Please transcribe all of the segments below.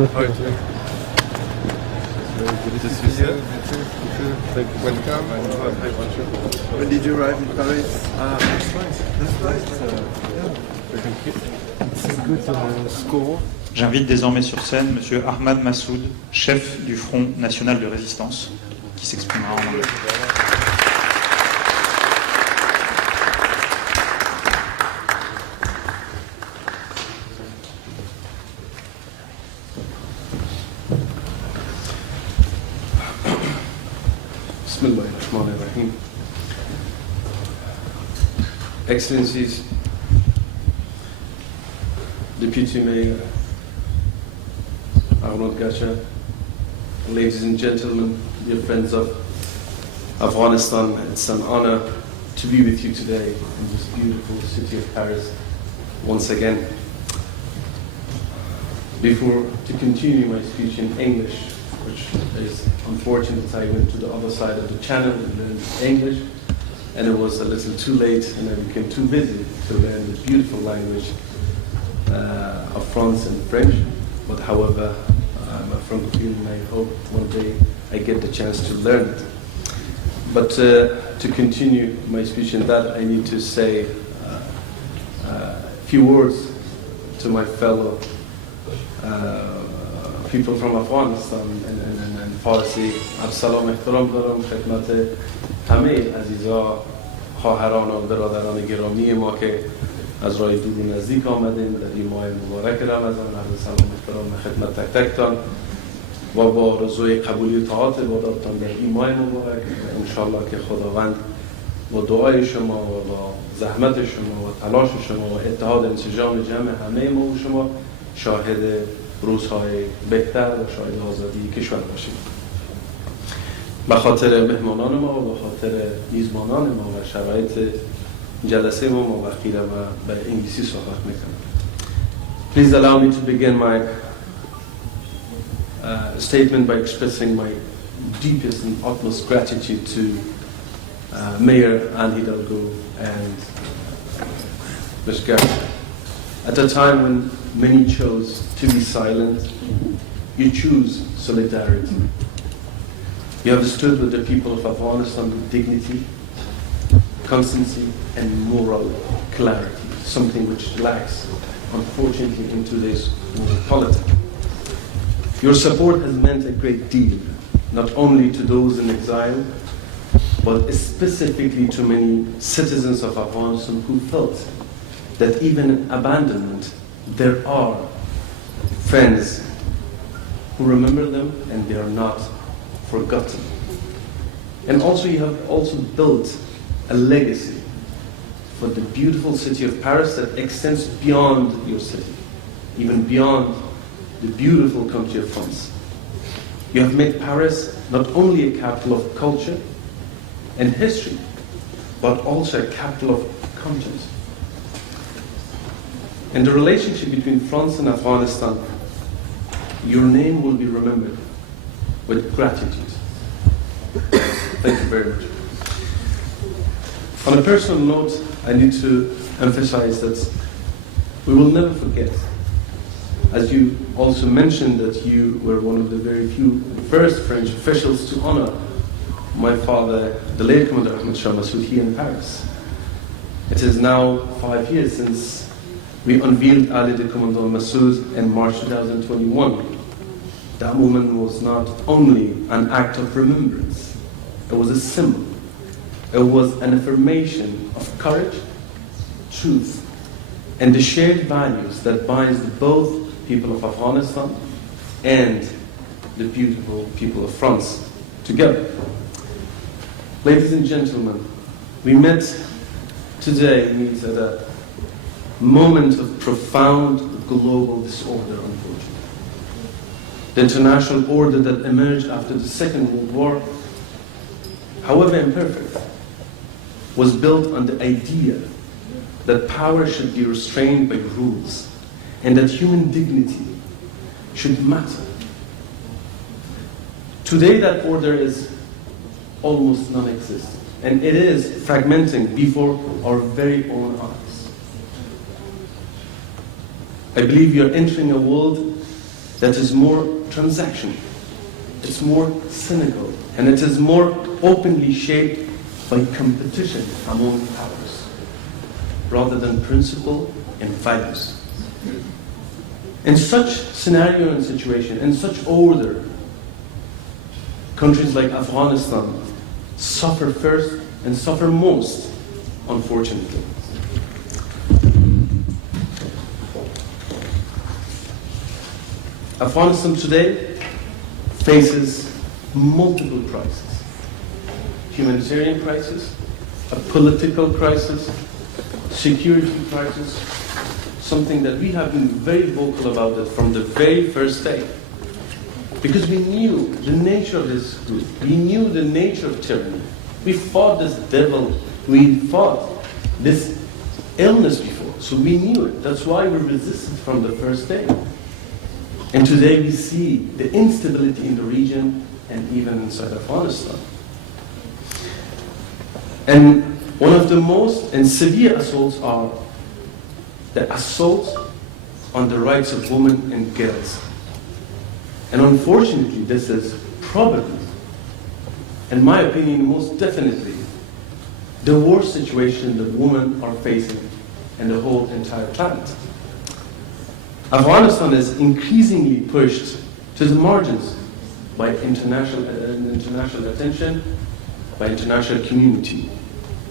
Hi. Good to see you. Welcome. When did you arrive in Paris? That's nice. It's a good score. J'invite désormais sur scène M. Ahmad Massoud, chef du Front National de Résistance, qui s'exprimera en anglais. Bismillahirrahmanirrahim. Excellencies, Deputy Mayor Ahmad, ladies and gentlemen, dear friends of Afghanistan, it's an honor to be with you today in this beautiful city of Paris once again. To continue my speech in English, which is unfortunate, I went to the other side of the channel and learned English, and it was a little too late and I became too busy to learn the beautiful language of France and French. But however, I'm a Francophile and I hope one day I get the chance to learn it. But to continue my speech in that, I need to say a few words to my fellow people from Afghanistan and Farsi. Salam احترام دارم خدمت همه عزیزا، خواهران و برادران گرامی ما که از راه دور و نزدیک آمدین در این ماه مبارک رمضان. عرض سلام احترام خدمت تک تکتان و با آرزوی قبولی طاعات عباداتتان در این ماه مبارک. انشالله که خداوند با دعای شما و با زحمت شما و تلاش شما و اتحاد انسجام جمع همه ما و شما شاهد روزهای بهتر و شاهد آزادی کشور باشید. به خاطر مهمانان ما و به خاطر میزبانان ما و شرایط جلسه ما موقیره و به انگلیسی صحبت میکنم. Please allow me to begin my statement by expressing my deepest and utmost gratitude to Mayor Anne Hidalgo and Ms. Garrett. At a time when many chose to be silent, you choose solidarity. You have stood with the people of Afghanistan with dignity, constancy, and moral clarity, something which lacks, unfortunately, in today's world politics. Your support has meant a great deal, not only to those in exile, but specifically to many citizens of Afghanistan who felt that even in abandonment, there are friends who remember them and they are not forgotten. And also you have also built a legacy for the beautiful city of Paris that extends beyond your city, even beyond the beautiful country of France. You have made Paris not only a capital of culture and history, but also a capital of conscience. In the relationship between France and Afghanistan, your name will be remembered with gratitude. Thank you very much. On a personal note, I need to emphasize that we will never forget, as you also mentioned that you were one of the very few first French officials to honor my father, the late Commander Ahmad Massoud, here in Paris. It is now 5 years since we unveiled Ali the Commandant Massoud in March 2021. That moment was not only an act of remembrance, it was a symbol. It was an affirmation of courage, truth, and the shared values that binds both people of Afghanistan and the beautiful people of France together. Ladies and gentlemen, we meet at a moment of profound global disorder, unfortunately. The international order that emerged after the Second World War, however imperfect, was built on the idea that power should be restrained by rules and that human dignity should matter. Today that order is almost non-existent, and it is fragmenting before our very own eyes. I believe you're entering a world that is more transactional, it's more cynical, and it is more openly shaped by competition among powers, rather than principle and values. In such scenario and situation, in such order, countries like Afghanistan suffer first and suffer most, unfortunately. Afghanistan today faces multiple crises. Humanitarian crisis, a political crisis, security crisis, something that we have been very vocal about it from the very first day. Because we knew the nature of this group, we knew the nature of tyranny. We fought this devil, we fought this illness before, so we knew it. That's why we resisted from the first day. And today we see the instability in the region and even inside Afghanistan. And one of the most and severe assaults are the assaults on the rights of women and girls. And unfortunately, this is probably, in my opinion, most definitely, the worst situation that women are facing in the whole entire planet. Afghanistan is increasingly pushed to the margins by international attention, by international community,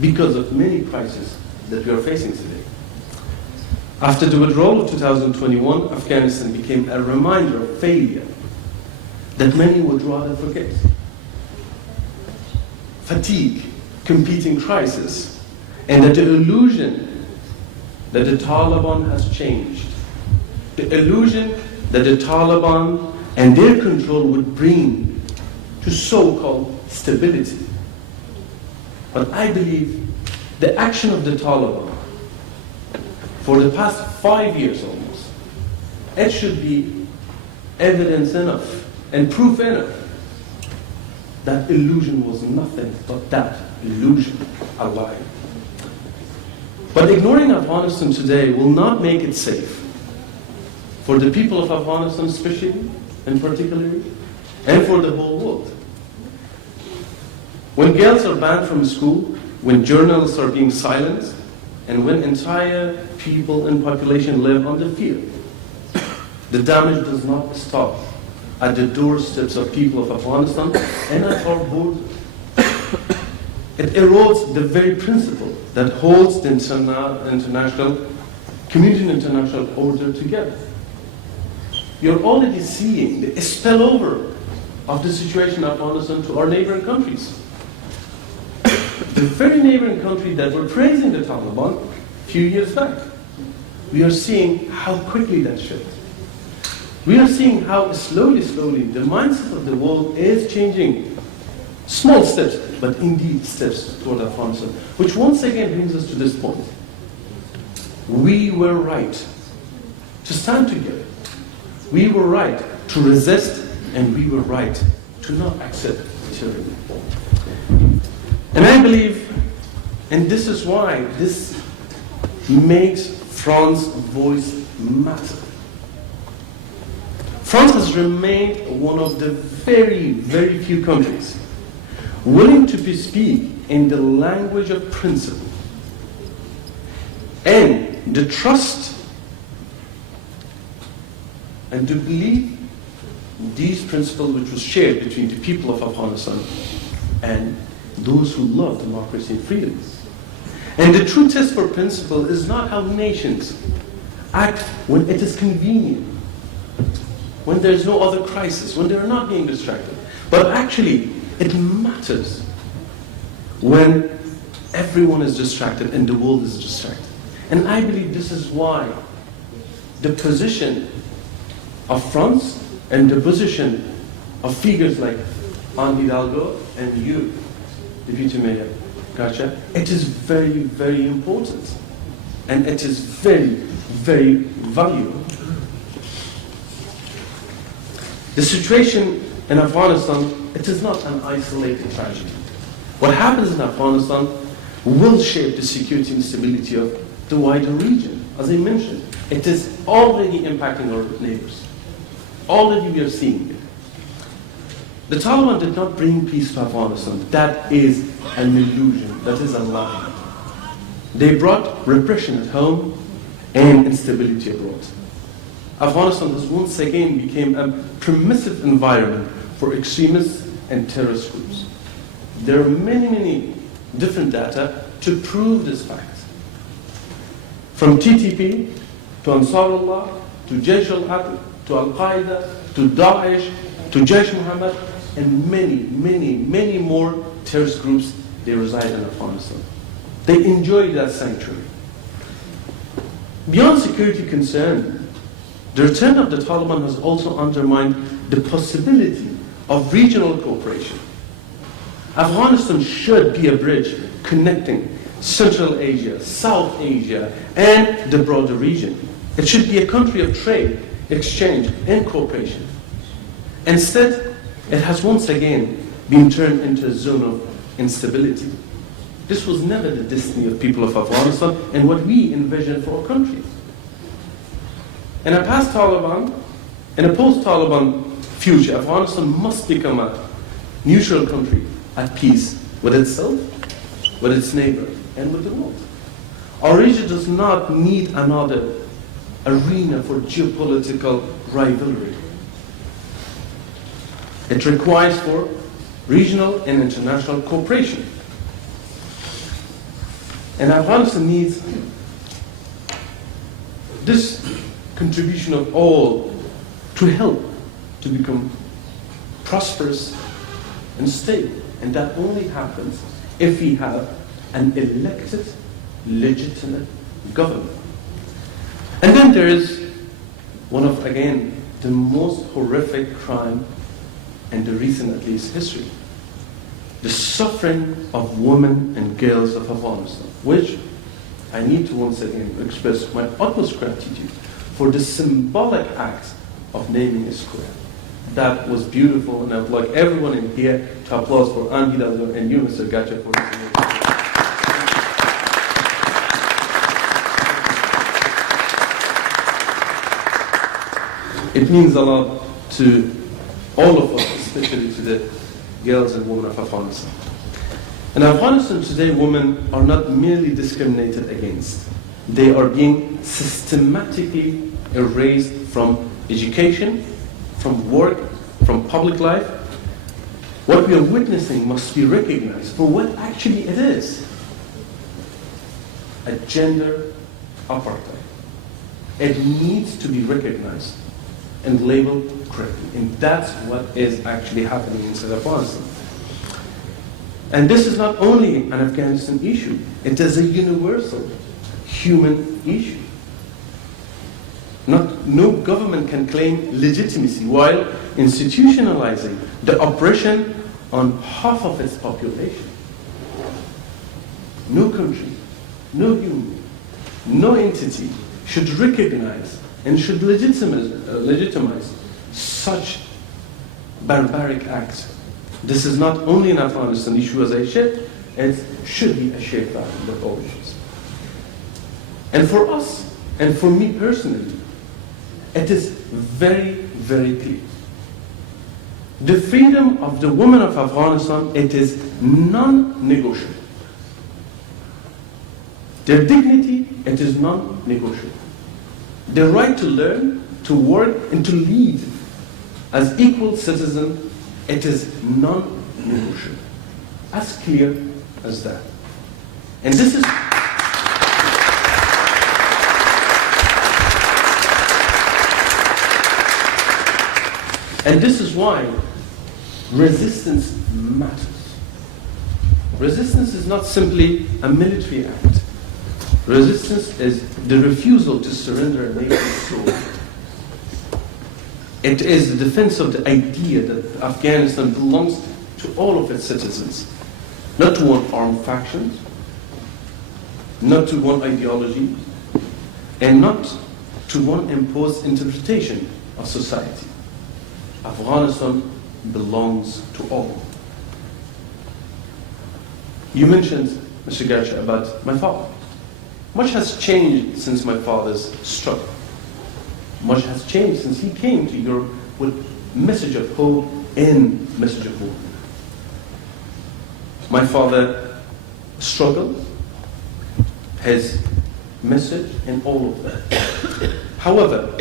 because of many crises that we are facing today. After the withdrawal of 2021, Afghanistan became a reminder of failure that many would rather forget. Fatigue, competing crisis, and the illusion that the Taliban has changed. The illusion that the Taliban and their control would bring to so-called stability. But I believe the action of the Taliban for the past 5 years almost, it should be evidence enough and proof enough that illusion was nothing but that illusion, a lie. But ignoring Afghanistan today will not make it safe for the people of Afghanistan especially, and particularly, and for the whole world. When girls are banned from school, when journalists are being silenced, and when entire people and population live on the field, the damage does not stop at the doorsteps of people of Afghanistan and at our borders. It erodes the very principle that holds the international community and international order together. You're already seeing the spillover of the situation in Afghanistan to our neighboring countries. The very neighboring country that were praising the Taliban a few years back. We are seeing how quickly that shifts. We are seeing how slowly the mindset of the world is changing. Small steps, but indeed steps toward Afghanistan. Which once again brings us to this point. We were right to stand together. We were right to resist, and we were right to not accept tyranny. And I believe, and this is why this makes France's voice matter. France has remained one of the very, very few countries willing to speak in the language of principle and the trust and the belief in these principles which was shared between the people of Afghanistan and those who love democracy and freedoms. And the true test for principle is not how nations act when it is convenient, when there's no other crisis, when they're not being distracted. But actually, it matters when everyone is distracted and the world is distracted. And I believe this is why the position of France and the position of figures like Anne Hidalgo and you, Deputy Mayor Garcia, it is very, very important. And it is very, very valuable. The situation in Afghanistan, it is not an isolated tragedy. What happens in Afghanistan will shape the security and stability of the wider region. As I mentioned, it is already impacting our neighbors. Already we are seeing it. The Taliban did not bring peace to Afghanistan. That is an illusion. That is a lie. They brought repression at home and instability abroad. Afghanistan has once again become a permissive environment for extremists and terrorist groups. There are many different data to prove this fact. From TTP to Ansarullah to Jaish al-Haq to Al-Qaeda to Daesh to Jaish Muhammad and many more terrorist groups, they reside in Afghanistan. They enjoy that sanctuary. Beyond security concern, the return of the Taliban has also undermined the possibility of regional cooperation. Afghanistan should be a bridge connecting Central Asia, South Asia, and the broader region. It should be a country of trade, exchange, and cooperation. Instead, it has once again been turned into a zone of instability. This was never the destiny of people of Afghanistan and what we envisioned for our country. In a post-Taliban future, Afghanistan must become a neutral country at peace with itself, with its neighbor, and with the world. Our region does not need another arena for geopolitical rivalry. It requires for regional and international cooperation. And Afghanistan needs this contribution of all to help to become prosperous and stable. And that only happens if we have an elected, legitimate government. And then there is one of, again, the most horrific crime in the recent, at least, history. The suffering of women and girls of Afghanistan, which I need to once again express my utmost gratitude for the symbolic act of naming a square. That was beautiful, and I would like everyone in here to applaud for Anhidallah and you, Mr. Gacha, for this initiative. It means a lot to all of us, especially to the girls and women of Afghanistan. In Afghanistan today, women are not merely discriminated against. They are being systematically erased from education, from work, from public life. What we are witnessing must be recognized for what actually it is: a gender apartheid. It needs to be recognized and labeled correctly. And that's what is actually happening inside Afghanistan. And this is not only an Afghanistan issue, it is a universal human issue. No government can claim legitimacy while institutionalizing the oppression on half of its population. No country, no human, no entity should recognize and should legitimize such barbaric acts. This is not only an Afghanistan issue, as I said, it should be a shared value with all issues. And for us, and for me personally, it is very clear. The freedom of the women of Afghanistan, it is non-negotiable. Their dignity, it is non-negotiable. Their right to learn, to work, and to lead as equal citizens, it is non-negotiable. As clear as that. And this is why resistance matters. Resistance is not simply a military act. Resistance is the refusal to surrender a nation's soul. It is the defense of the idea that Afghanistan belongs to all of its citizens, not to one armed faction, not to one ideology, and not to one imposed interpretation of society. Afghanistan belongs to all. You mentioned, Mr. Garcha, about my father. Much has changed since my father's struggle. Much has changed since he came to Europe with message of hope and message of hope. My father struggled, his message and all of that. However,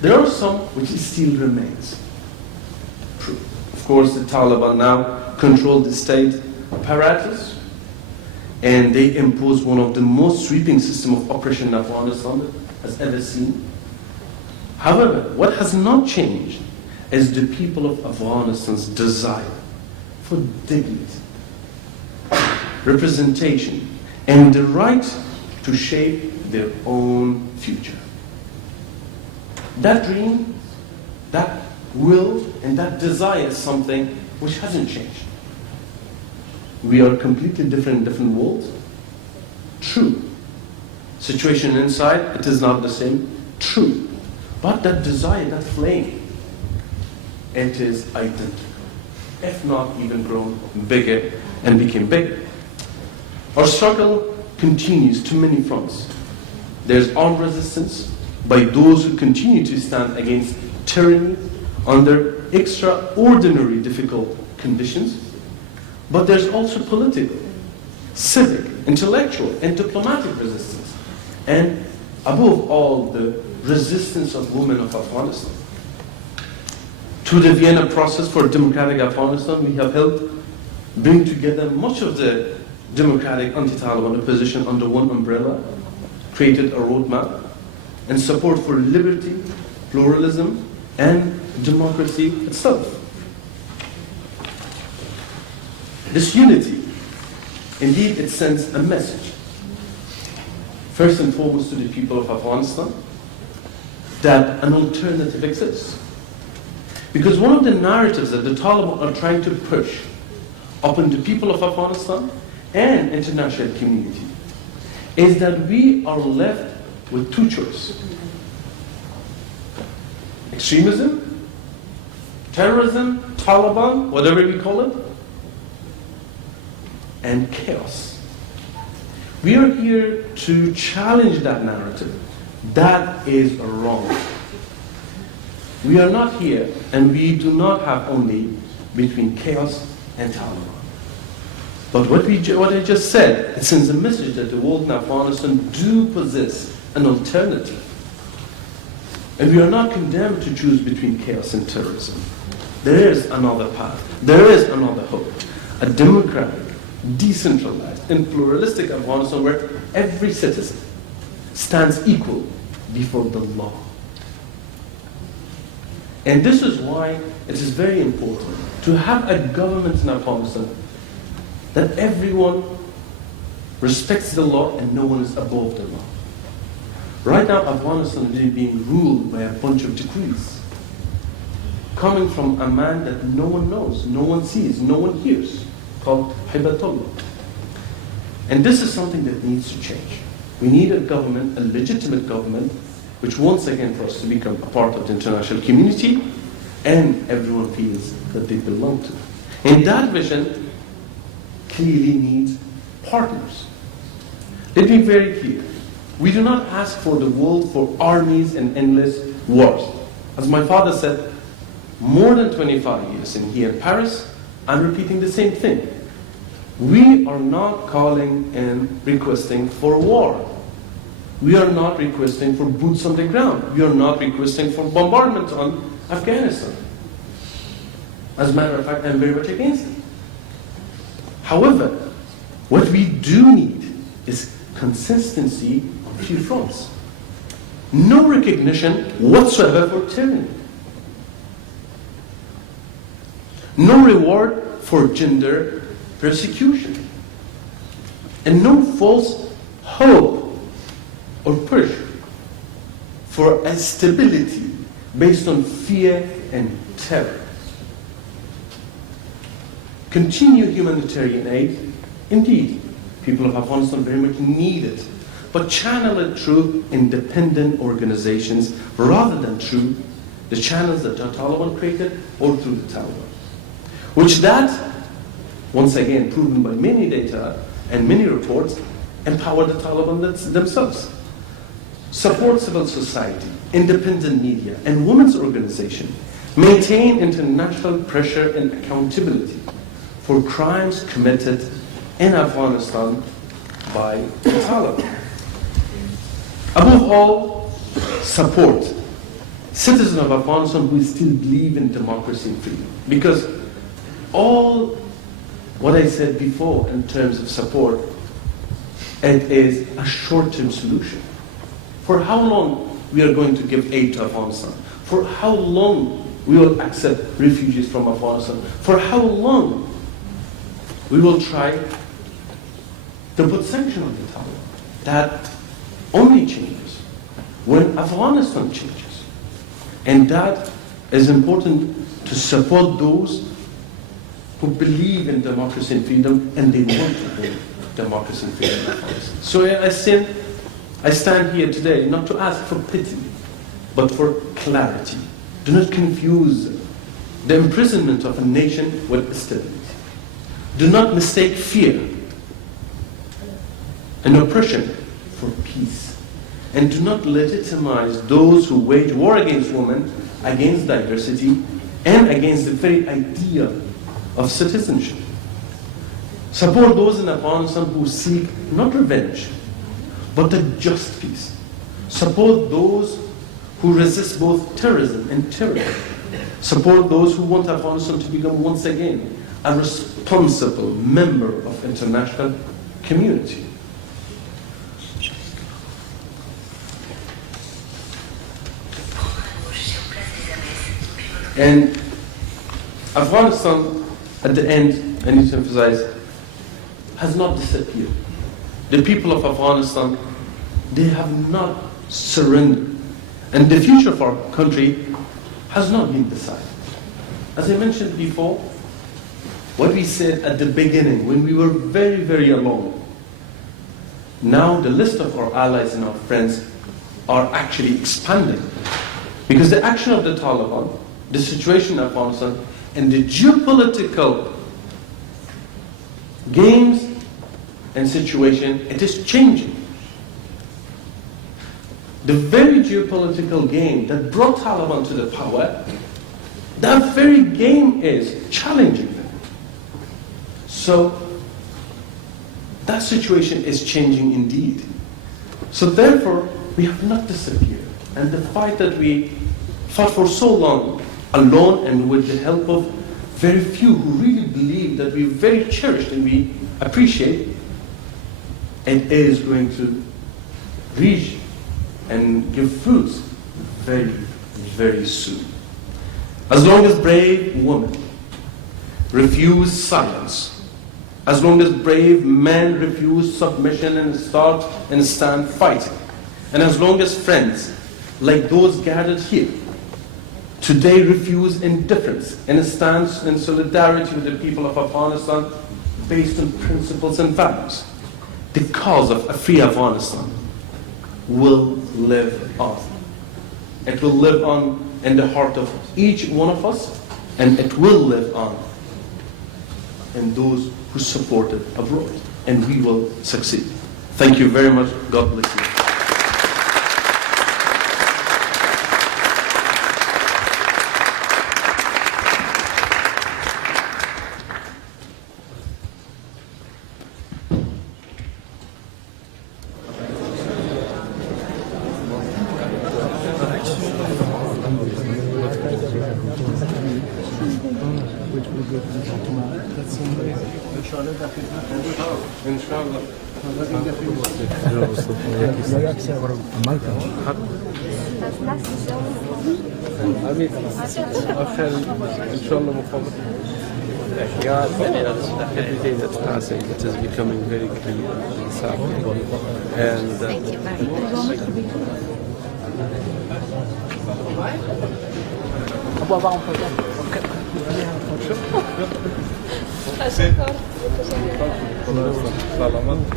there are some which still remains. True. Of course, the Taliban now control the state apparatus, and they impose one of the most sweeping system of oppression in Afghanistan has ever seen. However, what has not changed is the people of Afghanistan's desire for dignity, representation, and the right to shape their own future. That dream, that will, and that desire is something which hasn't changed. We are completely different worlds. True. Situation inside, it is not the same. True. But that desire, that flame, it is identical. If not even grown bigger and became bigger. Our struggle continues to many fronts. There's armed resistance by those who continue to stand against tyranny under extraordinary difficult conditions. But there's also political, civic, intellectual, and diplomatic resistance. And above all, the resistance of women of Afghanistan. Through the Vienna process for democratic Afghanistan, we have helped bring together much of the democratic anti-Taliban opposition under one umbrella, created a roadmap, and support for liberty, pluralism, and democracy itself. This unity, indeed, it sends a message, first and foremost to the people of Afghanistan, that an alternative exists. Because one of the narratives that the Taliban are trying to push upon the people of Afghanistan and international community is that we are left with two choices: extremism, terrorism, Taliban, whatever we call it, and chaos. We are here to challenge that narrative. That is wrong. We are not here, and we do not have only between chaos and Taliban. But what I just said, it sends a message that the world in Afghanistan do possess an alternative. And we are not condemned to choose between chaos and terrorism. There is another path. There is another hope. A democratic, decentralized, and pluralistic Afghanistan where every citizen stands equal before the law. And this is why it is very important to have a government in Afghanistan that everyone respects the law and no one is above the law. Right now, Afghanistan is being ruled by a bunch of decrees coming from a man that no one knows, no one sees, no one hears, called Hibatullah. And this is something that needs to change. We need a government, a legitimate government, which once again for us to become a part of the international community and everyone feels that they belong to. And that vision clearly needs partners. Let me be very clear. We do not ask for the world for armies and endless wars. As my father said, more than 25 years in here in Paris, I'm repeating the same thing. We are not calling and requesting for war. We are not requesting for boots on the ground. We are not requesting for bombardment on Afghanistan. As a matter of fact, I'm very much against it. However, what we do need is consistency on a few fronts. No recognition whatsoever for tyranny. No reward for gender persecution. And no false hope or push for a stability based on fear and terror. Continue humanitarian aid. Indeed, people of Afghanistan very much need it. But channel it through independent organizations rather than through the channels that the Taliban created or through the Taliban. Which that, once again proven by many data and many reports, empower the Taliban themselves. Support civil society, independent media, and women's organization maintain international pressure and accountability for crimes committed in Afghanistan by the Taliban. Above all, support citizens of Afghanistan who still believe in democracy and freedom. Because all what I said before in terms of support, it is a short-term solution. For how long we are going to give aid to Afghanistan? For how long we will accept refugees from Afghanistan? For how long we will try to put sanctions on the Taliban? That only changes when Afghanistan changes. And that is important to support those who believe in democracy and freedom and they want to bring democracy and freedom in Afghanistan. So I stand here today not to ask for pity, but for clarity. Do not confuse the imprisonment of a nation with stability. Do not mistake fear and oppression for peace. And do not legitimize those who wage war against women, against diversity, and against the very idea of citizenship. Support those in Afghanistan who seek not revenge, but a just peace. Support those who resist both terrorism and terror. Support those who want Afghanistan to become once again a responsible member of international community. And Afghanistan, at the end, I need to emphasize, has not disappeared. The people of Afghanistan, they have not surrendered. And the future of our country has not been decided. As I mentioned before, what we said at the beginning, when we were very, very alone, now the list of our allies and our friends are actually expanding. Because the action of the Taliban, the situation in Afghanistan, and the geopolitical games and situation, it is changing. The very geopolitical game that brought Taliban to the power, that very game is challenging them. So that situation is changing indeed. So therefore, we have not disappeared. And the fight that we fought for so long, alone and with the help of very few who really believe that we very cherished and we appreciate, it is going to reach and give fruits very, very soon. As long as brave women refuse silence, as long as brave men refuse submission and stand fighting, and as long as friends like those gathered here today refuse indifference and stands in solidarity with the people of Afghanistan based on principles and values, the cause of a free Afghanistan will live on. It will live on in the heart of each one of us, and it will live on in those who support it abroad, and we will succeed. Thank you very much. God bless you. It is becoming very clear what's happening. And Thank you very much. سلامت